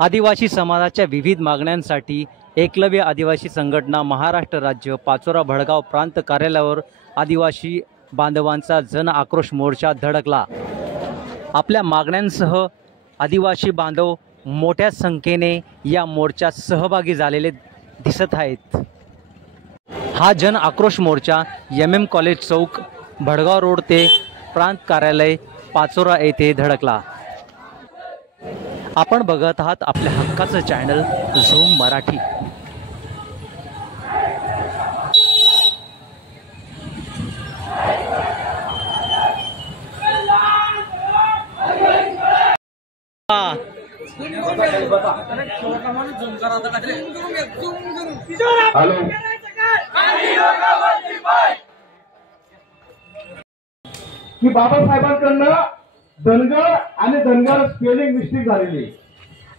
आदिवासी समाजाच्या विविध मागण्यांसाठी एकलव्य आदिवासी संघटना महाराष्ट्र राज्य पाचोरा भडगाव प्रांत कार्यालयावर आदिवासी बांधवांचा जन आक्रोश मोर्चा धडकला। आपल्या मागण्यांसह आदिवासी बांधव मोठ्या संख्येने या मोर्चात सहभागी झालेले दिसत आहेत। हा जन आक्रोश मोर्चा MM कॉलेज चौक भडगाव रोड ते प्रांत कार्यालय पाचोरा येथे धडकला। आपण बघत आहात आपल्या हक्काचं चॅनल झूम मराठी। की बाबासाहेबांकडनं धनगर आणि धनगर स्पेलिंग मिस्टेक झालेली।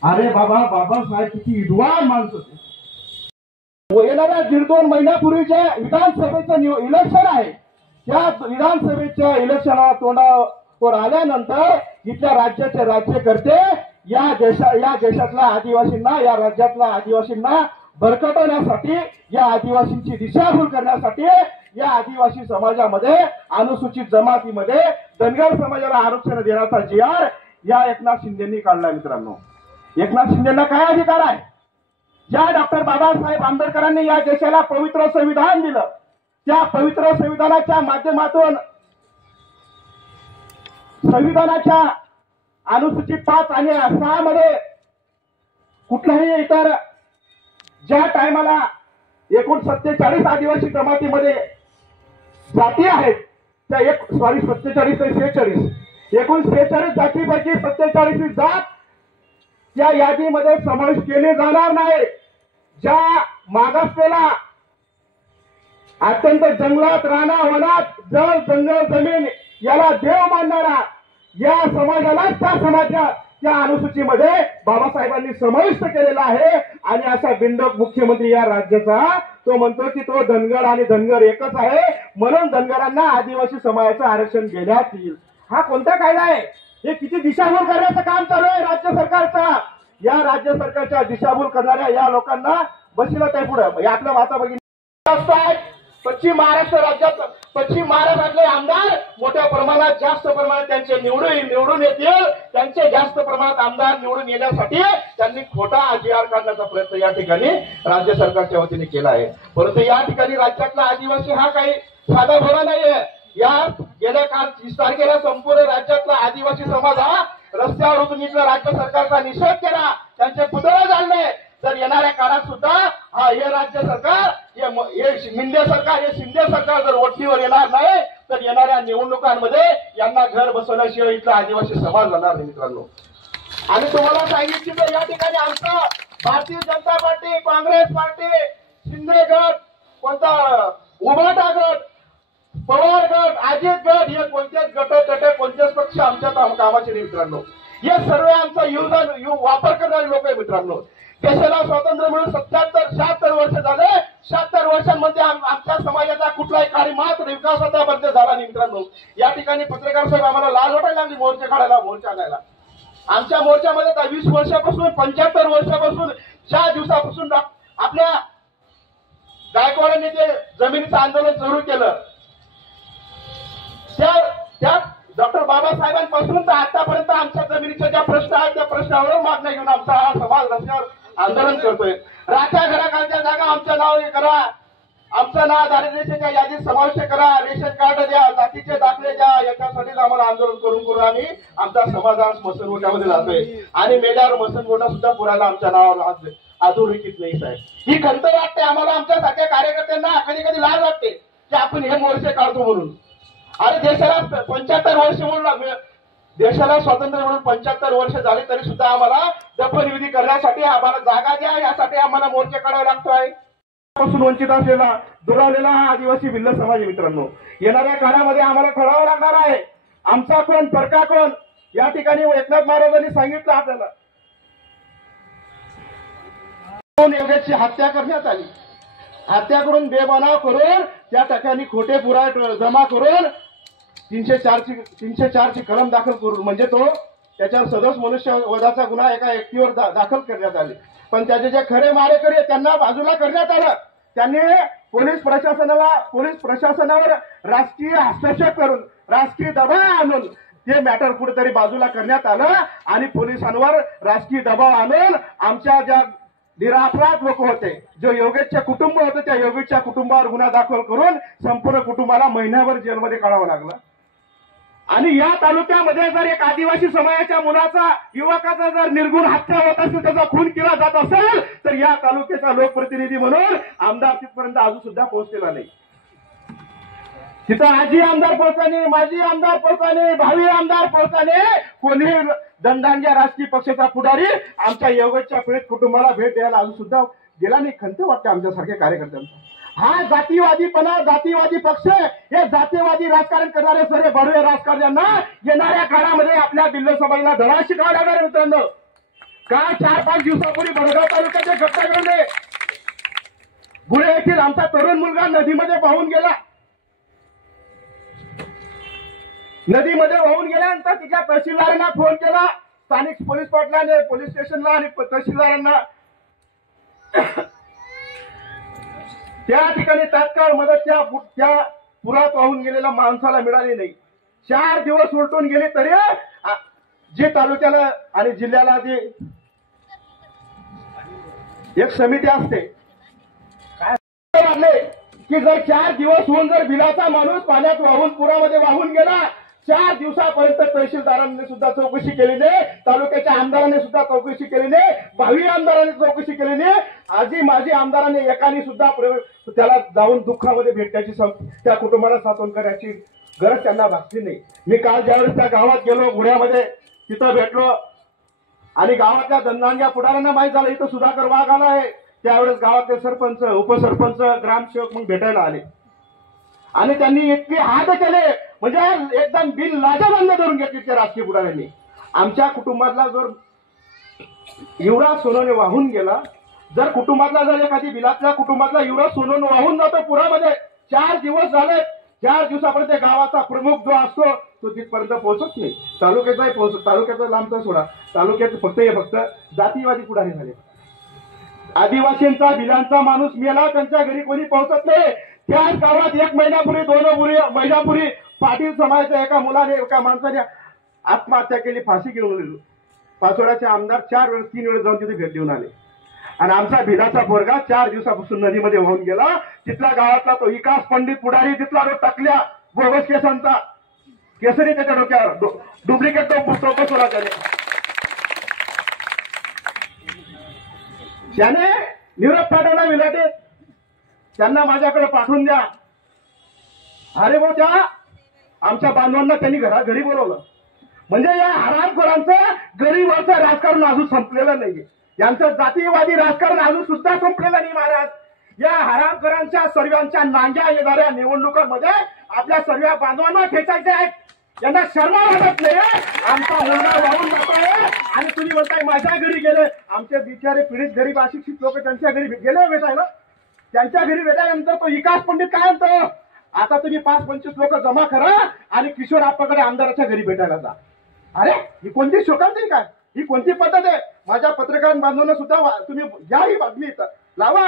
अरे बाबा, बाबासाहेब किती विद्वान माणूस होते। येणाऱ्या 1.5-2 महिन्यापूर्वीचे विधानसभेचं इलेक्शन आहे, त्या विधानसभेच्या इलेक्शनाला तोंडावर आल्यानंतर इथल्या राज्याचे राज्यकर्ते या देशातल्या आदिवासींना, या राज्यातल्या आदिवासींना भरकटवण्यासाठी, या आदिवासींची दिशाभूल करण्यासाठी, या आदिवासी समाजामध्ये अनुसूचित जमातीमध्ये धनगर समाजाला आरक्षण देण्याचा GR या एकनाथ शिंदेंनी काढला। मित्रांनो, एकनाथ शिंदेंना काय अधिकार आहे? ज्या डॉक्टर बाबासाहेब आंबेडकरांनी या देशाला पवित्र संविधान दिलं, त्या पवित्र संविधानाच्या माध्यमातून संविधानाच्या अनुसूचित 5 आणि 6 मध्ये कुठल्याही इतर ज्या टायमाला एकूण 47 आदिवासी जमातीमध्ये जाती आहेत, त्या 46 एकूण 46 जातीपैकी 47 जात त्या यादीमध्ये समावेश केले जाणार नाही। ज्या मागासलेला अत्यंत जंगलात, राना, वनात, जल, जंगल, जमीन याला देव मानणारा या समाजालाच त्या अनुसूचीमध्ये बाबासाहेबांनी समाविष्ट केलेला आहे। आणि असा बिंडक मुख्यमंत्री या राज्याचा, तो म्हणतो की तो धनगर आणि धनगर एकच आहे, म्हणून धनगरांना आदिवासी समाजाचं आरक्षण देण्यात येईल। हा कोणता कायदा आहे? हे किती दिशाभूल करण्याचं काम चालू आहे राज्य सरकारचा। या राज्य सरकारच्या दिशाभूल करणाऱ्या या लोकांना बसलं आहे पुढे। आपल्या माता भगिनी पश्चिम महाराष्ट्रातले आमदार मोठ्या प्रमाणात, जास्त प्रमाणात त्यांचे निवडून येतील। त्यांचे जास्त प्रमाणात आमदार निवडून येण्यासाठी त्यांनी खोटा GR काढण्याचा प्रयत्न या ठिकाणी राज्य सरकारच्या वतीने केला आहे। परंतु या ठिकाणी राज्यातला आदिवासी हा काही साधा भोळा नाहीये। या गेल्या 30 तारखेला संपूर्ण राज्यातला आदिवासी समाज हा रस्त्यावर उतरून इथल्या राज्य सरकारचा निषेध केला, त्यांचे पुतळे जाळले। तर येणाऱ्या काळात सुद्धा हे राज्य सरकार, हे शिंदे सरकार जर वठणीवर येणार नाही तर येणाऱ्या निवडणुकांमध्ये यांना घर बसवल्याशिवाय इथला आदिवासी समाज जाणार नाही। मित्रांनो, आणि तुम्हाला सांगितलं या ठिकाणी आमचं भारतीय जनता पार्टी, काँग्रेस पार्टी, शिंदे गट, कोणता उभाटा गट, पवार गट, अजित गट, हे कोणतेच गट कोणतेच पक्ष आमच्या कामाचे नाही। मित्रांनो, हे सर्व आमचा वापर करणारे लोक आहे। मित्रांनो, देशाला स्वातंत्र्य मिळून 76 वर्ष झाले। 76 वर्षांमध्ये आमच्या समाजाचा कुठलाही काही मात्र विकासाचा बदल झाला नाही। मित्रांनो, या ठिकाणी पत्रकार साहेब आम्हाला लाज वाटायला लागली मोर्चा आणायला। आमच्या मोर्चामध्ये 20 वर्षापासून 75 वर्षापासून, 4 दिवसापासून आपल्या गायकवाडांनी ते जमिनीचं आंदोलन सुरू केलं। त्या डॉक्टर बाबासाहेबांपासून तर आतापर्यंत आमच्या जमिनीचे ज्या प्रश्न आहेत त्या प्रश्नावर मागण्या घेऊन आमचा हा समाज रस्त्यावर आंदोलन करतोय। राख्या घराखालच्या जागा आमच्या नावाने करा, आमचं नाव दारिद्र्याच्या यादीत समाविष्ट करा, रेशन कार्ड द्या, जातीचे दाखले द्या, याच्यासाठीच आम्हाला आंदोलन करून आम्ही आमचा समाज आज मसनगोटामध्ये जातोय। आणि मेल्यावर मसनगोटा सुद्धा पुरायला आमच्या नावावर अधोरेखित नाही साहेब। ही खंत वाटते आम्हाला, आमच्यासारख्या कार्यकर्त्यांना कधी लाज वाटते की आपण हे मोर्चे काढतो म्हणून। अरे देशाला 75 वर्ष म्हणून, देशाला स्वातंत्र्य मिळून 75 वर्ष झाले तरी सुद्धा आम्हाला दफनविधी करण्यासाठी आम्हाला जागा द्या, यासाठी आम्हाला मोर्चे काढावे लागतोय। पासून वंचित असलेला, दुरावलेला हा आदिवासी भिल्ल समाज। मित्रांनो, येणाऱ्या काळामध्ये आम्हाला ठरवावं लागणार आहे आमचा कोण, परका कोण। या ठिकाणी एकनाथ महाराजांनी सांगितलं आपल्याला, योग्याची हत्या करण्यात आली। हत्या करून बेबनाव करून त्या ठिकाणी खोटे पुरावे जमा करून 304 ची कलम दाखल करून, म्हणजे तो त्याच्यावर सदोष मनुष्यवधाचा गुन्हा एका व्यक्तीवर दाखल करण्यात आले, पण त्याचे जे खरे मारेकरी आहेत त्यांना बाजूला करण्यात आलं. त्यांनी पोलीस प्रशासनावर राजकीय हस्तक्षेप करून राजकीय दबाव आणून ते मॅटर कुठेतरी बाजूला करण्यात आलं आणि पोलिसांवर राजकीय दबाव आणून आमच्या ज्या निरापराध लोक होते, जो योगेशचे कुटुंब होते, त्या योगेशच्या कुटुंबावर गुन्हा दाखल करून संपूर्ण कुटुंबाला महिन्याभर जेलमध्ये काढावं लागलं. आणि या तालुक्यामध्ये जर एक आदिवासी समाजाच्या मुलाचा युवकाचा जर निर्गुण हत्या होत असेल, त्याचा खून केला जात असेल, तर या तालुक्याचा लोकप्रतिनिधी म्हणून आमदार तिथपर्यंत अजून सुद्धा पोहोचलेला नाही. तिथं आजी आमदार पोहोचताना, माजी आमदार पोहोचताना, भावी आमदार पोहोचताना कोणी दंडांच्या राजकीय पक्षाचा पुढारी आमच्या योगेशच्या पीडित कुटुंबाला भेट द्यायला अजून सुद्धा गेला नाही. खंत वाटते आमच्यासारख्या कार्यकर्त्यांचा. हा जातीवादीपणा, जातीवादी पक्ष, हे जातीवादी राजकारण करणारे सर्व बडवे राजकारण्यांना येणाऱ्या काळामध्ये आपल्या दिल्ली समाजाला धडा शिकावा लागणार. मित्रांनो, काल 4-5 दिवसापूर्वी भडगाव तालुक्याचे घटना घडले. गुळे येथील आमचा तरुण मुलगा नदीमध्ये वाहून गेला. नदीमध्ये वाहून गेल्यानंतर तिच्या तहसीलदारांना फोन केला, स्थानिक पोलीस पाटलाने, पोलीस स्टेशनला आणि तहसीलदारांना त्या ठिकाणी तात्काळ मदत त्या पुरात वाहून गेलेल्या माणसाला मिळाली नाही. 4 दिवस उलटून गेले तरी जे तालुक्याला आणि जिल्ह्याला जे एक समिती असते, काय वाटले की जर 4 दिवस होऊन जर बिलाचा माणूस पाण्यात वाहून पुरामध्ये वाहून गेला, 4 दिवसापर्यंत तहसीलदारांनी सुद्धा चौकशी केली नाही, तालुक्याच्या आमदारांनी सुद्धा चौकशी केली नाही, भावी आमदारांनी चौकशी केली नाही, आजी माजी आमदारांनी एकाने सुद्धा त्याला जाऊन दुःखामध्ये भेटण्याची, त्या कुटुंबाला सांत्वन करायची गरज त्यांना भासली नाही. मी काल ज्यावेळेस त्या गावात गेलो, गुढ्यामध्ये तिथं भेटलो आणि गावातल्या दंडांच्या पुढाऱ्यांना माहीत झालं इथं सुधाकर वाघ आला आहे. त्यावेळेस गावातले सरपंच, उपसरपंच, ग्रामसेवक मग भेटायला आले आणि त्यांनी इतके हात केले म्हणजे एकदम बिल लाजाबंद धरून घेतली त्या राजकीय पुढाऱ्यांनी. आमच्या कुटुंबातला जर युवराज सोनवणे वाहून गेला, जर कुटुंबातला जर एखादी बिलातल्या कुटुंबातला युवराज सोनवणे वाहून जातो पुरामध्ये, 4 दिवस झाले, 4 दिवसापर्यंत गावाचा प्रमुख जो असतो तो तिथपर्यंत पोहोचत नाही. तालुक्याचाही पोहोचत, तालुक्याचा लांबचा सोडा, तालुक्यात फक्त जातीवादी पुढारी झाले. आदिवासींचा बिलांचा माणूस मेला, त्यांच्या घरी कोणी पोहोचत नाही. त्याच गावात 1 महिन्यापूर्वी 2 महिन्यापूर्वी पाटील समाजाच्या एका मुलाने, एका माणसाने आत्महत्या केली, फाशी घेऊन. पाचोड्याचे आमदार 3 वेळेस जाऊन तिथे भेट देऊन आले आणि आमचा भिलाचा पोरगा 4 दिवसापासून नदीमध्ये वाहून गेला. तिथल्या गावातला तो विकास पंडित पुढारी, तिथला तो टाकल्या बोगस केसांचा, केसरी त्याच्या डोक्यावर डुप्लिकेट तो बसवला त्याने निरोप पाठवला विलाटेत, त्यांना माझ्याकडे पाठवून द्या. अरे भाऊ, त्या आमच्या बांधवांना त्यांनी घरी बोलवलं. म्हणजे या हरामखोरांचं गरीबवरचं राजकारण अजून संपलेलं नाहीये, यांचं जातीवादी राजकारण अजून सुद्धा संपलेलं नाही. महाराज, या हरामखोरांच्या सर्वांच्या नांग्या येणाऱ्या निवडणुकांमध्ये आपल्या सर्व बांधवांना ठेचायचे आहेत. यांना शर्म वाटत नाही. आमचा मुलगा वाहून जातोय आणि तुम्ही म्हणताय माझ्या घरी गेले. आमचे बिचारे पीडित गरीब अशिक्षित लोक त्यांच्या घरी गेले भेटायला. त्यांच्या घरी भेटल्यानंतर तो विकास पंडित काय म्हणतो, आता तुम्ही 5-25 लोक जमा करा आणि किशोर आप्पाकडे आमदाराच्या घरी भेटायला जा. अरे, ही कोणती शोकांती काय, ही कोणती पद्धत आहे? माझ्या पत्रकार बांधवांना सुद्धा तुम्ही या ही बातमी लावा.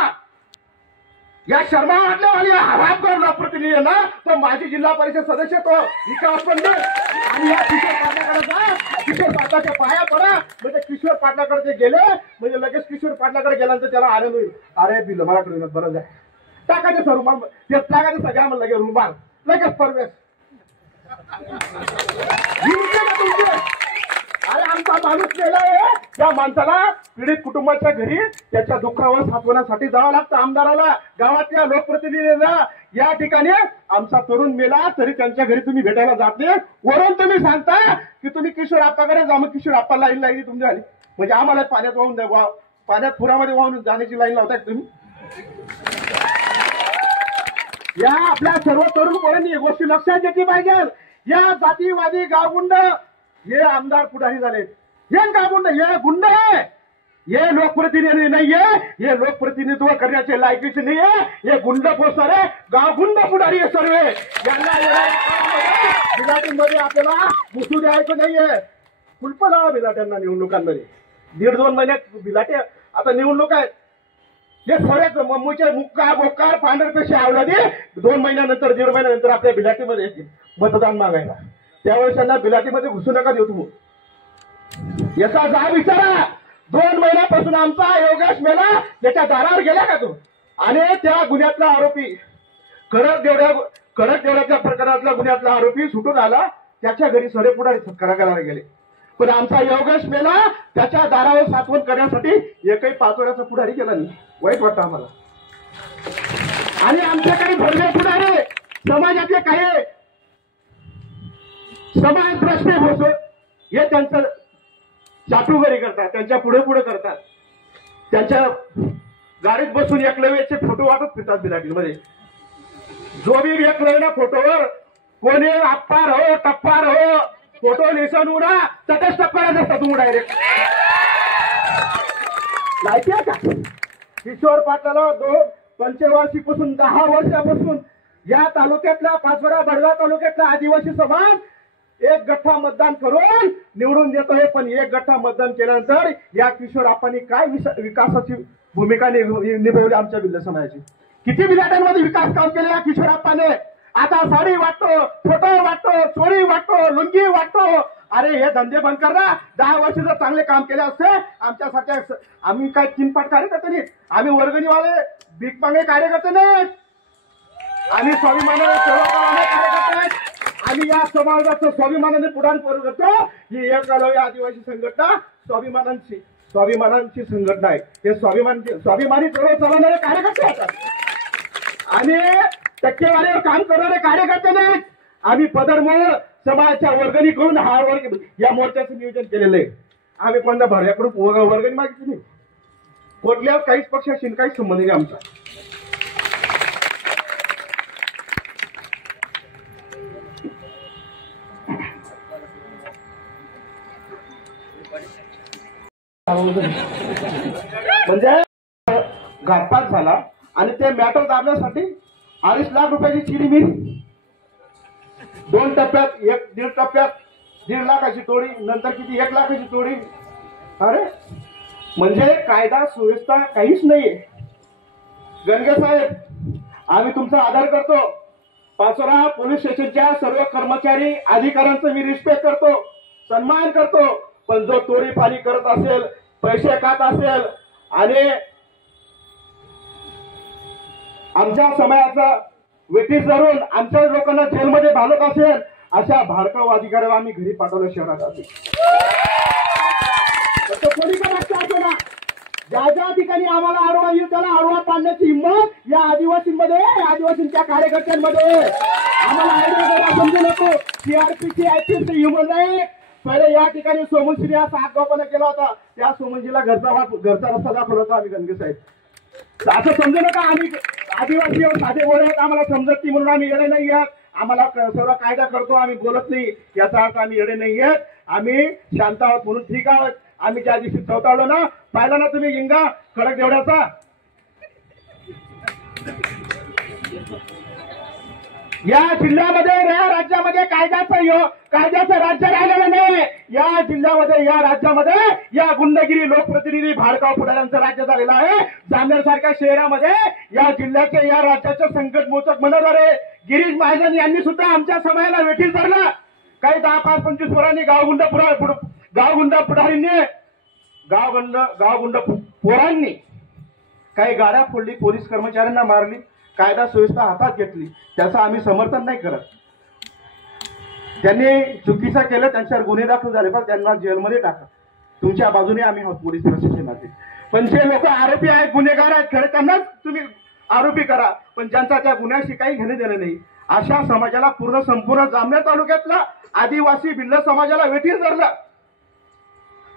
या शर्मा वाटल्या हरामखोर लोकप्रतिनिधी ना, तो माजी जिल्हा परिषद सदस्य तो विकास पंडित आणि या किशोर पाटलाकडे जा, किशोर पाटलाच्या पाया पडा. म्हणजे किशोर पाटलाकडे ते गेले म्हणजे लगेच किशोर पाटलाकडे गेल्यानंतर त्याला आनंद होईल. अरे बिल मलाकडे बरं आहे, टाकायचे सर रुमाल, ते टाकायचे सगळ्या म्हणलं लगेच रुमाल, लगेच परवेश. अरे आमचा माणूस गेलाय, त्या माणसाला पीडित कुटुंबाच्या घरी त्याच्या दुःखावर सांत्वनासाठी जावं लागतं आमदाराला, गावातल्या लोकप्रतिनिधींना. या ठिकाणी आमचा तरुण मेला तरी त्यांच्या घरी तुम्ही भेटायला जात नाही. वरून तुम्ही सांगता की तुम्ही किशोर आप्पाकडे जा. मग किशोर आप्पा लाईन लागली तुमची झाली म्हणजे आम्हाला पाण्यात वाहून पाण्यात पुरामध्ये वाहून जाण्याची लाईन लावताय तुम्ही. या आपल्या सर्व तरुण पोरांनी गोष्टी लक्षात घेतली पाहिजे. या जातीवादी गावगुंड हे आमदार पुढारी झालेत, हे गावगुंड, हे गुंड आहे, हे लोकप्रतिनिधी नाहीये, हे लोकप्रतिनिधित्व करण्याचे लायकीचे नाहीये, हे गुंड पोसणारे गावगुंड पुढारी आहे सर्व. यांना मध्ये आपल्याला घुसू द्यायचं नाहीये. कुलप लावा बिलाट्यांना निवडणुकांमध्ये. 1.5-2 महिन्यात बिलाटे आता निवडणूक आहेत. हे खरेच मुंबईचे मुक्का बोकार पांढरपेशी आवलादी 2 महिन्यानंतर 1.5 महिन्यानंतर आपल्या बिलाटीमध्ये येतील मतदान मागायला. त्यावेळेस त्यांना बिलाटीमध्ये घुसू नका देऊ तुम्ही. याचा जाब विचारा. 2 महिन्यापासून आमचा योगेश मेला त्याच्या दारावर गेला का तो? आणि त्या गुन्ह्यातला आरोपी कडक प्रकरणातला गुन्ह्यातला आरोपी सुटून आला. त्याच्या घरी सरे पुढारी सत्कार करायला गेले. पण आमचा योगेश मेला त्याच्या दारावर साठवण करण्यासाठी एकही पाचोड्याचा पुढारी गेला नाही. वाईट वाटतं आम्हाला. आणि आमच्याकडे भरले पुढारी समाजातले काही समाज प्रश्न बसो हे त्यांचं चाटुगरी करतात. त्यांच्या पुढे पुढे करतात. त्यांच्या गाडीत बसून एकलव्याचे फोटो वाटत फिरतात बिराटीमध्ये. जो भी एकलव्य फोटोवर कोणी अप्पार हो टप्पार हो फोटो लेसन उडा तटच टप्पार असता तुम्ही डायरेक्ट माहिती आहे का? किशोर पाटलाला 2 पंचवर्षीपासून 10 वर्षापासून या तालुक्यातल्या पाचोरा बडगाव तालुक्यातला आदिवासी समाज 1 गठ्ठा मतदान करून निवडून देतोय. पण 1 गठ्ठा मतदान केल्यानंतर या किशोर आप्पांनी काय विकासाची भूमिका निभावली आमच्या भिल्ल समाजाची? किती बिलाट्यांमध्ये विकास काम केले या किशोर आप्पाने? आता साडी वाटतो, फोटो वाटतो, चोरी वाटतो, लुंगी वाटतो. अरे हे धंदे बंद कर ना. 10 वर्ष जर चांगले काम केले असते आमच्यासारख्या आम्ही काय 3 पाट कार्यकर्ते नाहीत. आम्ही वर्गणीवाले भीक मागे कार्यकर्ते नाहीत. आम्ही स्वाभिमानाने सेवा करणारे कार्यकर्ते आहेत. आम्ही या समाजाचं स्वाभिमानाने पुढाकार करतो. ही एकलव्य आदिवासी संघटना स्वाभिमानांची संघटना आहे. हे स्वाभिमानी चळवळ चालवणारे कार्यकर्ते आहेत. आणि टक्केवारीवर काम करणारे कार्यकर्ते नाहीत. आम्ही पदरमोड समाजाच्या वर्गणी करून या मोर्चाचं नियोजन केलेलं आहे. आम्ही कोणत्या भरण्याकडून वर्गणी मागितली नाही. कुठल्या काहीच पक्षाशी काहीच संबंध नाही आमचा. म्हणजे घातपात झाला आणि ते मॅटर दाबण्यासाठी 2.5 लाख रुपयाची चिरीमिरी 2 टप्प्यात 1.5 टप्प्यात 1.5 लाखाची तोडी नंतर किती 1 लाखाची तोडी. अरे म्हणजे कायदा सुव्यवस्था काहीच नाहीये. गणगे साहेब आम्ही तुमचा आदर करतो. पाचोरा पोलीस स्टेशनच्या सर्व कर्मचारी अधिकाऱ्यांचा मी रिस्पेक्ट करतो, सन्मान करतो. पण जो तोडीपाणी करत असेल, पैसे खात असेल आणि आमच्या समाजाचा वेटीस धरून आमच्या लोकांना जेलमध्ये घालत असेल अशा भाडकाऊ अधिकाऱ्याला आम्ही घरी पाठवलं शहरात असेल. कोणी का लक्षात असो ना. ज्या ठिकाणी आम्हाला आडवा येईल त्याला आडवा पाडण्याची हिंमत या आदिवासींच्या कार्यकर्त्यांमध्ये. आम्हाला आयडिया समजू नको. CRPC IPC ह्युमन राईट पहिले या ठिकाणी सोमनश्री असा आगाऊपणा केला होता. त्या सोमनजीला घरचा रस्ता दाखवला होता आम्ही गणगे साहेब. असं समजू नका आम्ही आदिवासी साधे बोल आहेत. आम्हाला समजत नाही म्हणून आम्ही येडे नाही आहेत. आम्हाला सर्व कायदा करतो आम्ही बोलत नाही याचा अर्थ आम्ही येडे नाही आहेत. आम्ही शांत आहोत म्हणून ठीक आहोत. आम्ही ज्या दिवशी चौताळलो ना पाहिला ना तुम्ही हिंगा कडक देवड्याचा. या जिल्ह्यामध्ये या राज्यामध्ये कायद्याचं राज्य राहिलेलं नाही. या जिल्ह्यामध्ये या राज्यामध्ये या गुंडगिरी लोकप्रतिनिधी भाडकाव पुढाऱ्यांचं राज्य झालेलं आहे. जामनेर सारख्या शहरामध्ये या जिल्ह्याचे या राज्याचे संकट मोचक मनोरे गिरीश महाजन यांनी सुद्धा आमच्या समाजाला वेठीस धरलं. काही 10-15-25 पोरांनी गावगुंड पोरांनी काही गाड्या फोडली, पोलीस कर्मचाऱ्यांना मारली, कायदा सुव्यवस्था हातात घेतली. त्याचं आम्ही समर्थन नाही करत. त्यांनी चुकीचं केलं त्यांच्यावर गुन्हे दाखल झाले पण त्यांना जेलमध्ये टाका. तुमच्या बाजूने आम्ही आहोत पोलीस प्रशासनाचे. पण जे लोक आरोपी आहेत गुन्हेगार आहेत खरं त्यांनाच तुम्ही आरोपी करा. पण ज्यांचा त्या गुन्ह्याशी काही घेणं देणं नाही अशा समाजाला संपूर्ण जामनेर तालुक्यातला आदिवासी भिल्ल समाजाला वेठीस धरलं.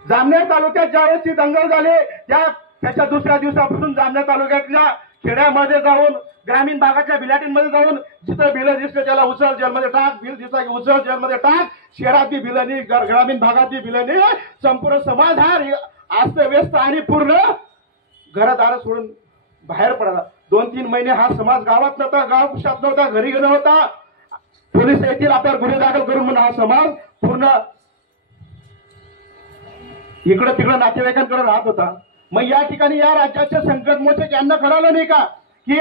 जामनेर तालुक्यात ज्यावेळेस दंगल झाले त्याच्या दुसऱ्या दिवसापासून जामनेर तालुक्यातल्या खेड्यामध्ये जाऊन ग्रामीण भागाच्या बिलाटींमध्ये जाऊन जिथं बिलं दिसलं त्याला उचल जेलमध्ये टाक, बिल दिसलं की उचल जेलमध्ये टाक. शहरात बी बिलनी, ग्रामीण भागात बी बिलनी. संपूर्ण समाज हा अस्त व्यस्त आणि पूर्ण घरदार सोडून बाहेर पडला. 2-3 महिने हा समाज गावात नव्हता, गावात नव्हता, घरी नव्हता. पोलीस येतील आपल्यावर गुन्हे दाखल करून म्हणून हा समाज पूर्ण इकडं तिकडं नातेवाईकांकडे राहत होता. मग या ठिकाणी या राज्याचे संकट मोठे यांना कळालं नाही का की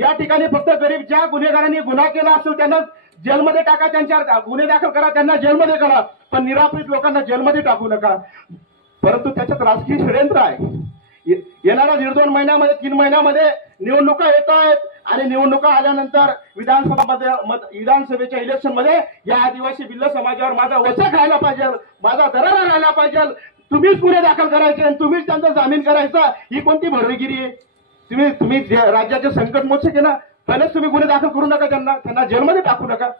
या ठिकाणी फक्त गरीब ज्या गुन्हेगारांनी गुन्हा केला असेल त्यांना जेलमध्ये टाका, त्यांच्यावर गुन्हे दाखल करा, त्यांना जेलमध्ये करा, पण निरापरित लोकांना जेलमध्ये टाकू नका. परंतु त्याच्यात राजकीय षडयंत्र आहे. येणाऱ्या 1.5-2 महिन्यामध्ये 3 महिन्यामध्ये निवडणुका येत आहेत आणि निवडणुका आल्यानंतर विधानसभेच्या इलेक्शन मध्ये या आदिवासी भिल्ल समाजावर माझा वचक राहायला पाहिजे, माझा दरारा राहायला पाहिजे. तुम्हीच गुन्हे दाखल करायचे आणि तुम्हीच त्यांचा जामीन करायचा, ही कोणती भडवेगिरी आहे? तुम्ही राज्याचे संकट मोठे केला, पहिलेच तुम्ही गुन्हे दाखल करू नका, त्यांना जेलमध्ये टाकू नका.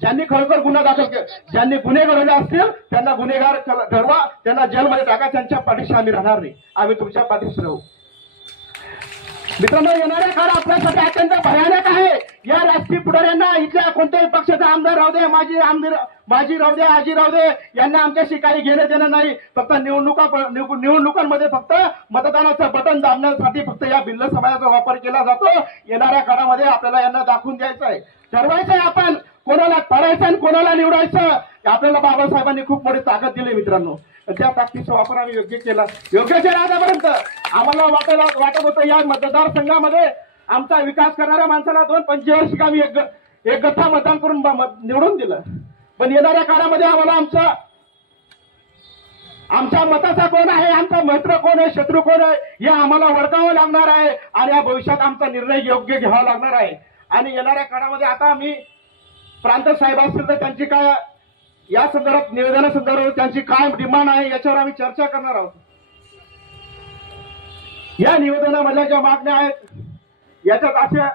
ज्यांनी खरोखर गुन्हा दाखल केला, ज्यांनी गुन्हे घडवले असतील त्यांना गुन्हेगार ठरवा, त्यांना जेलमध्ये टाका. त्यांच्या पाठीशी आम्ही राहणार नाही, आम्ही तुमच्या पाठीशी राहू. मित्रांनो, येणारा काळ आपल्यासाठी अत्यंत भयानक आहे. या राजकीय पुढाऱ्यांना इथल्या कोणत्याही पक्षाचा आमदार राहू दे, माजी राहू दे, आजी राहू दे, यांना आमच्याशी काही घेणं देणं नाही. फक्त निवडणुकांमध्ये फक्त मतदानाचं बटन दाबण्यासाठी फक्त या भिल्ल समाजाचा वापर केला जातो. येणाऱ्या काळामध्ये आपल्याला यांना दाखवून द्यायचं आहे, ठरवायचं आहे आपण कोणाला पाडायचं आणि कोणाला निवडायचं. आपल्याला बाबासाहेबांनी खूप मोठी ताकद दिली मित्रांनो, त्या ताकदीचा वापर आम्ही योग्य केला आतापर्यंत. आम्हाला वाटत होतं या मतदारसंघामध्ये आमचा विकास करणाऱ्या माणसाला 2 पंचवार्षिक आम्ही एक गठ्ठा मतदान करून निवडून दिलं. पण येणाऱ्या काळामध्ये आम्हाला आमच्या मताचा कोण आहे, आमचा मित्र कोण आहे, शत्रू कोण आहे, हे आम्हाला ओळखावं लागणार आहे आणि या भविष्यात आमचा निर्णय योग्य घ्यावा लागणार आहे. आणि येणाऱ्या काळामध्ये आता आम्ही प्रांत साहेब असतील तर त्यांची काय या संदर्भात निवेदनासंदर्भात त्यांची काय डिमांड आहे याच्यावर आम्ही चर्चा करणार आहोत. या निवेदनामधल्या ज्या मागण्या आहेत याच्यात अशा